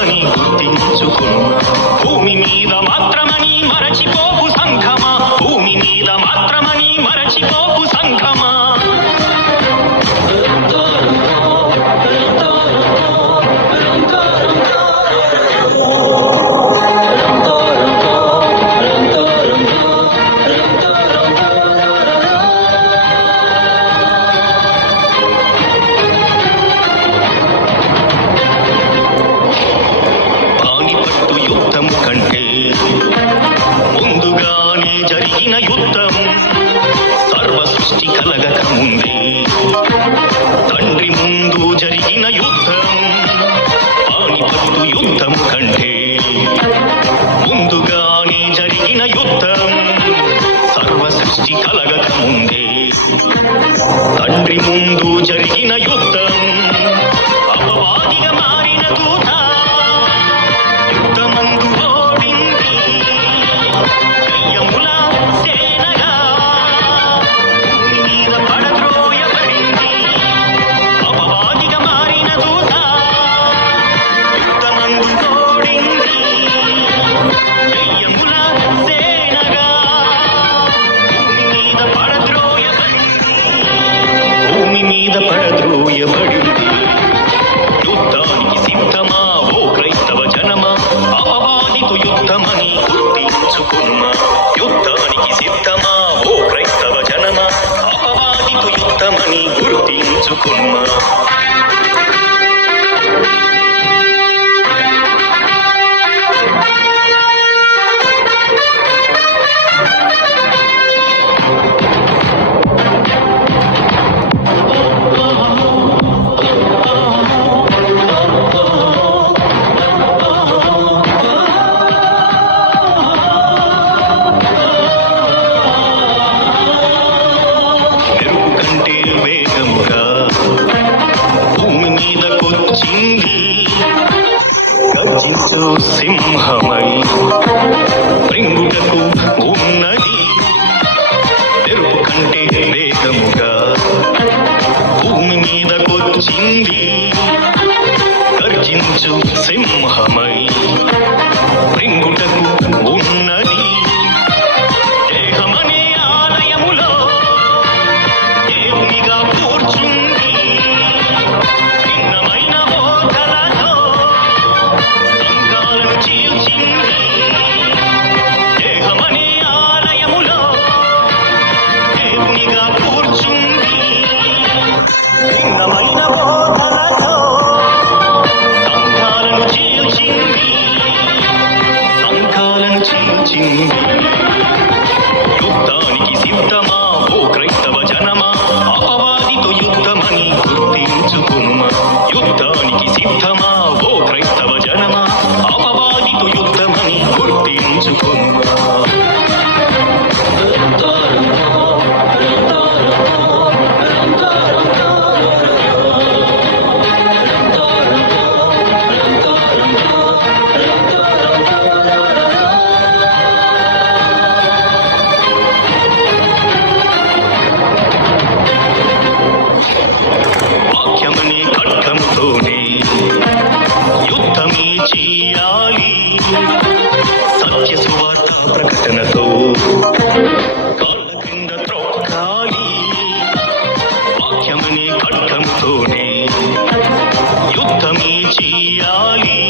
యుద్ధమని గుర్తించుకున్న భూమి మీద మాత్రమని మరచిపోకు సంఘమా, భూమి మీద మాత్రమని మరచిపోకు సంఘమా. ముందుగానే జరిగిన యుద్ధం సర్వ సృష్టి కలగక ముందే, తండ్రి ముందు జరిగిన యుద్ధం పానిపట్టు యుద్ధం కంటే. ముందుగానే జరిగిన యుద్ధం సర్వ సృష్టి కలగక ముందే, తండ్రి ముందు జరిగిన యుద్ధం అపవాదిగా మారిన దూత యుద్ధమందు ఓడింది. దయ్యముల సేనగా భూమి మీద పడద్రోయబడింది. అపవాదిగా మారిన దూత యుద్ధమందు ఓడింది. దయ్యముల సేనగా భూమి మీద పడద్రోయబడింది. భూమి మీద పడద్రోయబడింది. యుద్ధానికి సిద్ధమా ఓ క్రైస్తవ జనమా, అపవాదితో యుద్ధమని గుర్తించుకున్నా. యుద్ధానికి సిద్ధమా ఓ క్రైస్తవ జనమా, అపవాదితో యుద్ధమని గుర్తించుకున్నా. వేగముగా భూమి మీదకొచ్చింది గర్జించు సింహమై మృంగుటకు ఉన్నది. మెరుపు కంటే వేగముగా భూమి మీదకొచ్చింది గర్జించు సింహమై మృంగుటకు ఉన్నది. దేహమనే ఆలయములో దేవునిగా కూర్చుంది. భిన్నమైన బోధలతో సంఘాలను చీల్చింది. దేహమనే ఆలయములో దేవునిగా కూర్చుంది. భిన్నమైన బోధలతో సంఘాలను చీల్చింది. సంఘాలను చీల్చింది. యుద్ధానికి సిద్ధమా ఓ క్రైస్తవ జనమా, అపవాదితో యుద్ధమని గుర్తించుకున్నా. యుద్ధానికి సిద్ధమా ఓ క్రైస్తవ జనమా, అపవాదితో యుద్ధమని గుర్తించుకున్నా. వాక్యమనే ఖడ్గముతోనే యుద్ధమే చేయాలి. సత్య సువార్త ప్రకటనతో కాళ్ళ కింద త్రొక్కాలి. వాక్యమనే ఖడ్గముతోనే యుద్ధమే చేయాలి.